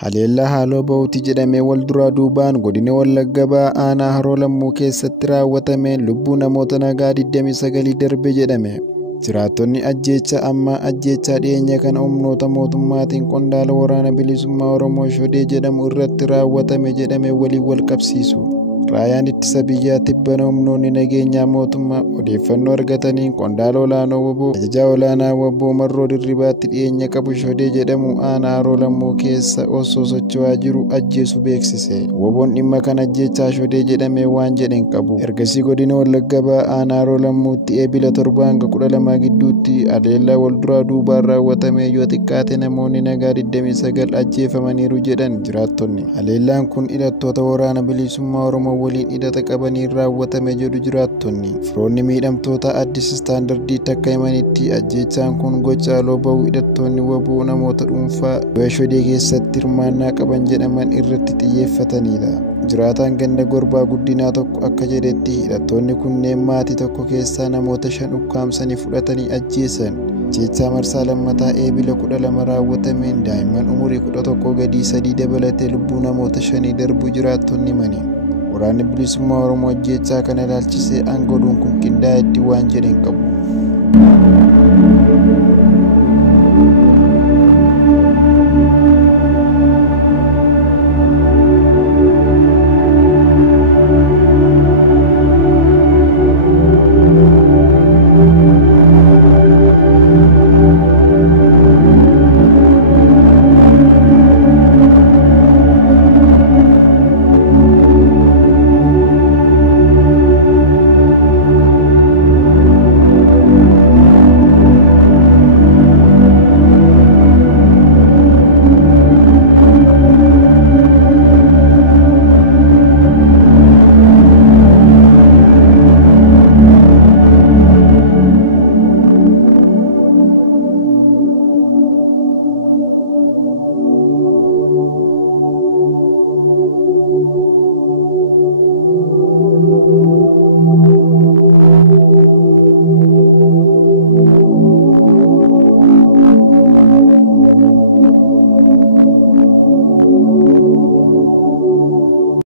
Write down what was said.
Haleellaa haaloo ba'uuti jedhamee wal duraa duubaan godina Wallagga Ba'aa aanaa Haroo Lammuu keessatti raawwatameen lubbuu namoota nagaa 29 darbe jedhame. Jiraattonni ajjeechaa dhiyeenya kana humnoota mootummaatiin qondaala waraana bilisummaa Oromoo Shodee jedhamu irratti raawwatame jedhame waliin wal qabsiisu. Raayaan ittisa biyyaa tibbana humnoonni nageenyaa mootummaa odeeffannoo argataniin qondaala olaanoo WBO ajajaa olaanaa WBO Marroo Dirribaatti dhiyeenya qabu Shodee jedhamu aanaa Haroo Lammuu keessa osoo socho'aa jiru ajjeesu beeksise. WBO'n dhimma kana ajjeechaa Shodee jedhamee waan jedhen qabu. Ergasii godina Wallagga Ba'aa aanaa Haroo Lammuutti eebila 7 hanga 12 gidduutti haleellaa wal duraa duubaan raawwatame yoo xiqqaate namoonni nagaa 29 ajjeefamaniiru jedhan jiraattonni. Haleellaan kun hidhattoota waraana bilisummaa Oromoo waliin hidhata qabaniin raawwatame jedhu jiraattonni. Firoonni miidhamtoota Addis Istaandardiitti akka himanitti ajjeechaan kun gocha haaloo ba'uu hidhattoonni WBO namoota dhuunfaa Shodee keessatti hirmaannaa qaban jedhaman irratti xiyyeeffatanidha. Jiraataan ganda Gorbaa Guddinaa tokko akka jedhetti hidhattoonni kunneen maatii tokko keessaa namoota 5 ukkaamsanii fudhatanii ajjeesan. Ajjeechaa marsaa lammataa eebila 12 raawwatameen daa'imman umurii 11 gadii 3 dabalatee lubbuu namoota 5 darbuu jiraattonni himani. Waraanni bilisummaa Oromoo ajjeechaa kana ilaalchisee aangoodhuun kun qindaa'etti waan jedhen qabu.